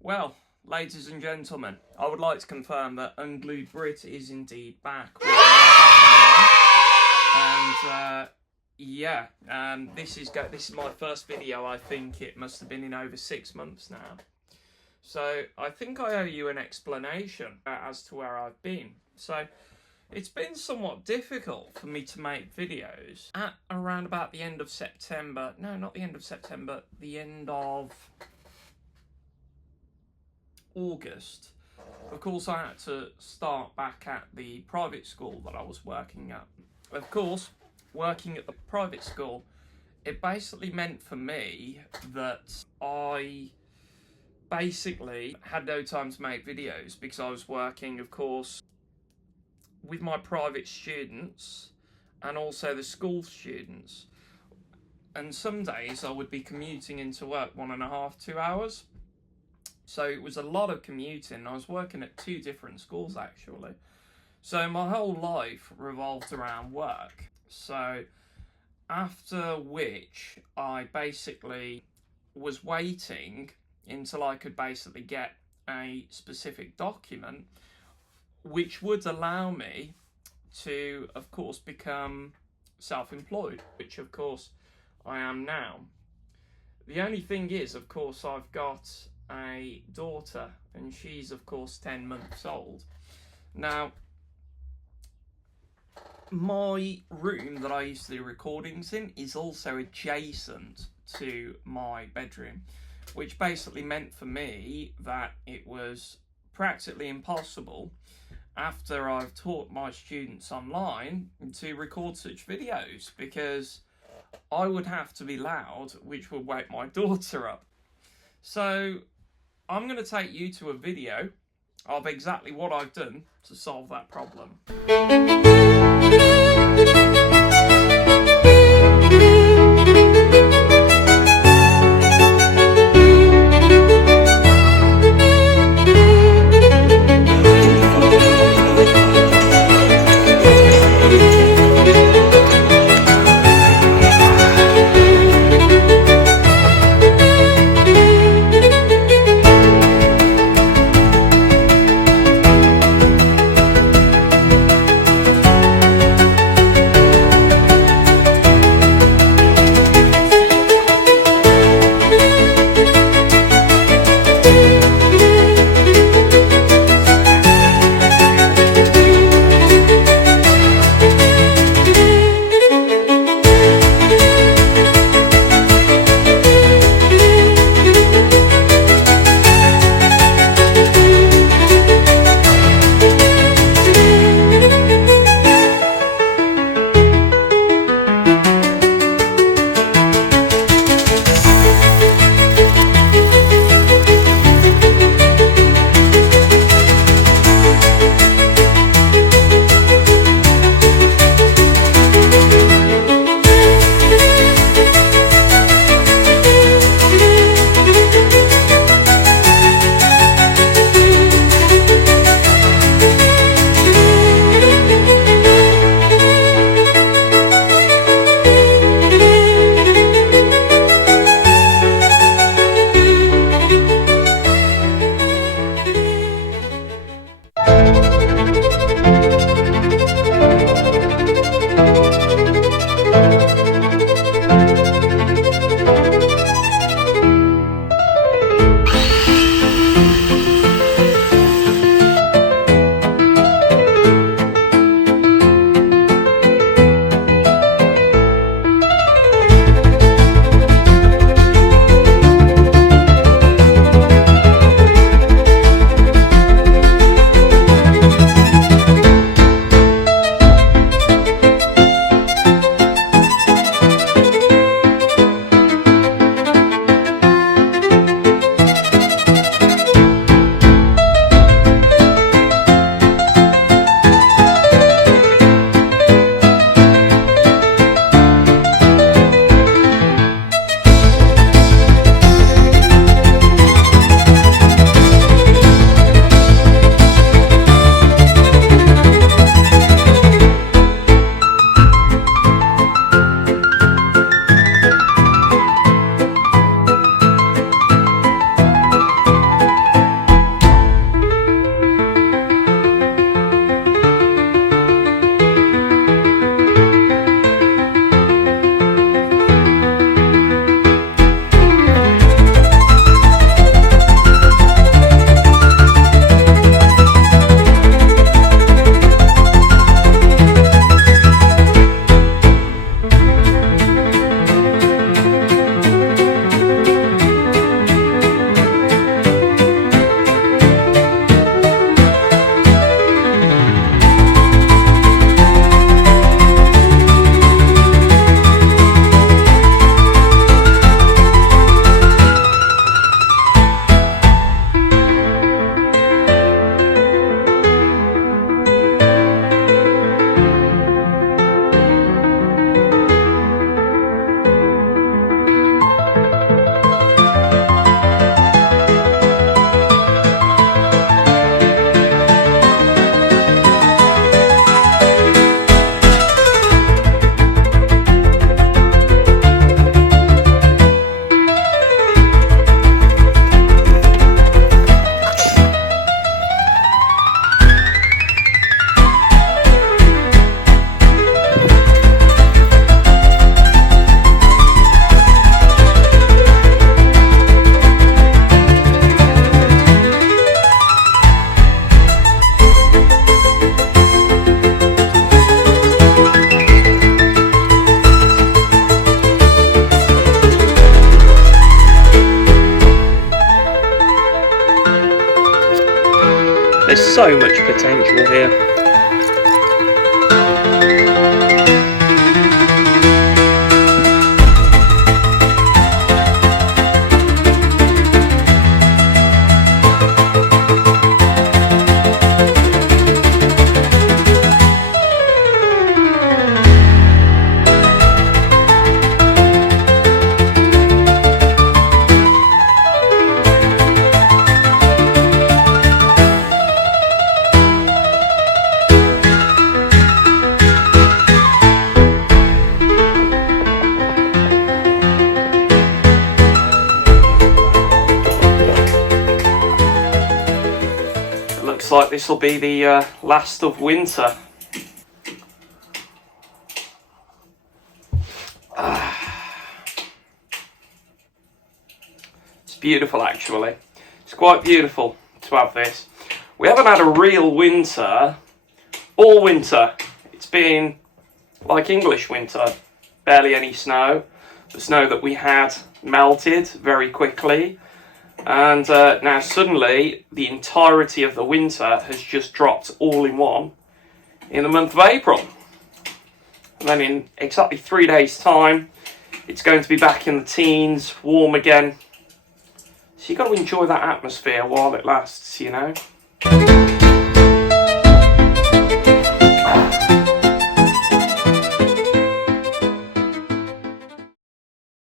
Well, ladies and gentlemen, I would like to confirm that Unglued Brit is indeed back. And this is my first video. I think it must have been in over 6 months now. So I think I owe you an explanation as to where I've been. So it's been somewhat difficult for me to make videos at around about the end of September. No, not the end of September, the end of August. Of course, I had to start back at the private school that I was working at. Of course, working at the private school, it basically meant for me that I basically had no time to make videos because I was working, of course, with my private students and also the school students. And some days I would be commuting into work 1.5 to 2 hours. So it was a lot of commuting. I was working at 2 different schools actually. So my whole life revolved around work. So after which I basically was waiting until I could basically get a specific document which would allow me to, of course, become self-employed, which of course I am now. The only thing is, of course, I've got a daughter and she's of course 10 months old. Now, my room that I used to do recordings in is also adjacent to my bedroom, which basically meant for me that it was practically impossible after I've taught my students online to record such videos, because I would have to be loud, which would wake my daughter up. So I'm going to take you to a video of exactly what I've done to solve that problem. There's so much potential here. Looks like this will be the last of winter. It's beautiful, actually. It's quite beautiful to have this. We haven't had a real winter all winter. It's been like English winter, barely any snow. The snow that we had melted very quickly. And now suddenly the entirety of the winter has just dropped all in one in the month of April. And then in exactly 3 days' time, it's going to be back in the teens, warm again. So you've got to enjoy that atmosphere while it lasts, you know.